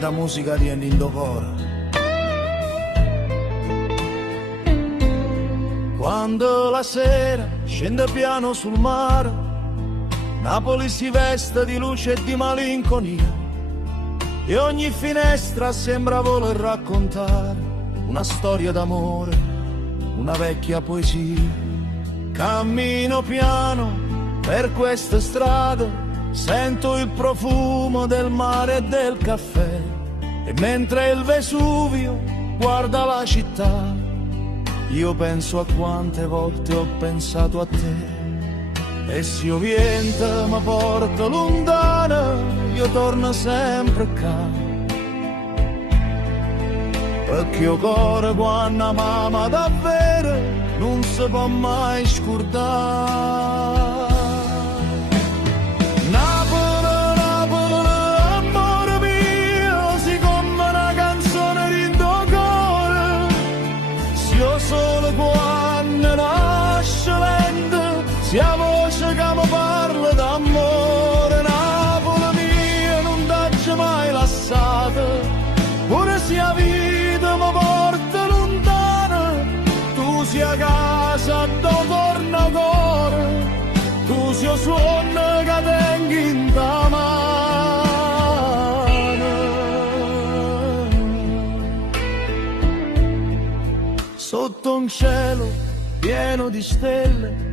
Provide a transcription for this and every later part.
senta musica riempendo cuore. Quando la sera scende piano sul mare, Napoli si veste di luce e di malinconia, e ogni finestra sembra voler raccontare una storia d'amore, una vecchia poesia. Cammino piano per queste strade, sento il profumo del mare e del caffè, e mentre il Vesuvio guarda la città, io penso a quante volte ho pensato a te. E se io viento mi porta lontana, io torno sempre qua, perché io cuore quando mamma davvero non si può mai scordare. Napoli, Napoli, amore mio, si come una canzone rindo cuore, se io solo quando nasce lento, siamo che mi parla d'amore. Napoli mia, non t'ho mai lasciata, pure se la vita mi porta lontana, tu sia a casa dove torna ancora, tu sia il suono che tengo in ta mano. Sotto un cielo pieno di stelle,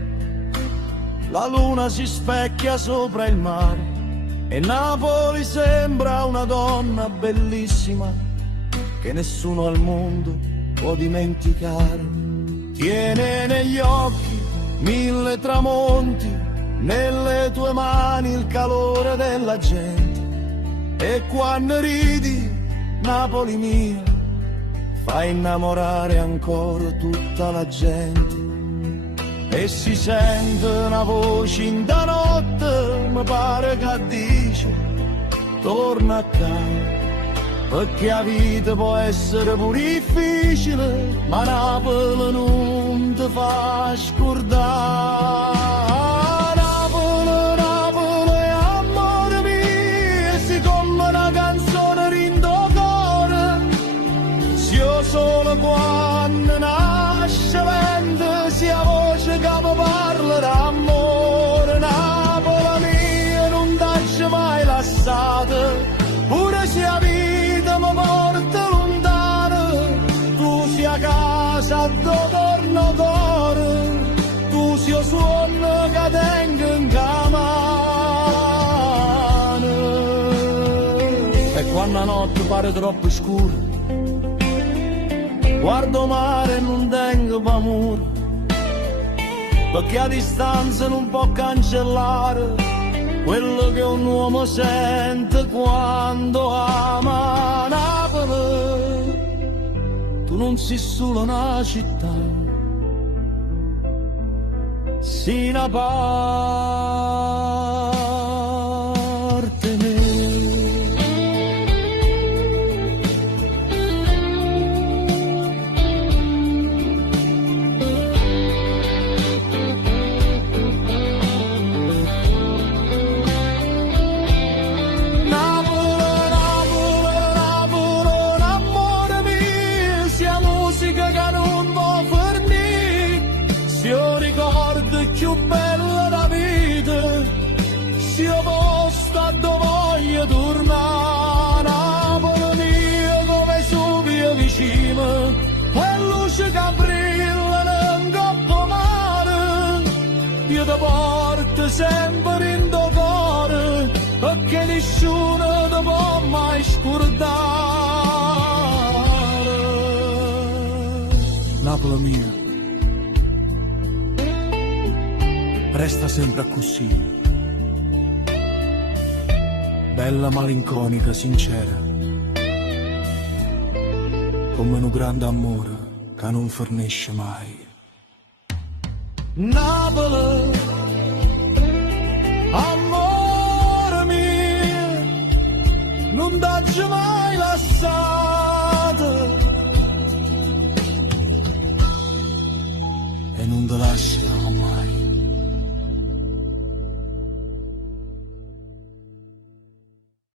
la luna si specchia sopra il mare, e Napoli sembra una donna bellissima che nessuno al mondo può dimenticare. Tiene negli occhi 1000 tramonti, nelle tue mani il calore della gente, e quando ridi, Napoli mia, fai innamorare ancora tutta la gente. E si sente una voce in da notte, mi pare che dice torna a casa, perché la vita può essere pure difficile, ma Napoli non ti fa scordare. Napoli, Napoli, amore mio, si come una canzone rindo cuore, se io solo quando nasce lento, si a voce che mi parla d'amore. Napoli mia, non t'ho mai lasciata, pure se la vita mi porta lontana, tu sia a casa dove torno cuore, tu sia il suono che tengo in mano. E quando la notte pare troppo scura, guardo mare e non tengo paura, perché a distanza non può cancellare quello che un uomo sente quando ama. Napoli, tu non sei solo una città, sei una parte mia. Più bella da vita, se io posto dove voglio tornare. Napoli mia, come subito vicino, e luce che brilla nel coppo mare, io ti porto sempre in tuo cuore, perché nessuno ti può mai scordare. Napoli mia, resta sempre così, bella, malinconica, sincera, come un grande amore che non fornisce mai. Napoli, amore mio, non t'ho mai lasciato, e non ti lascerò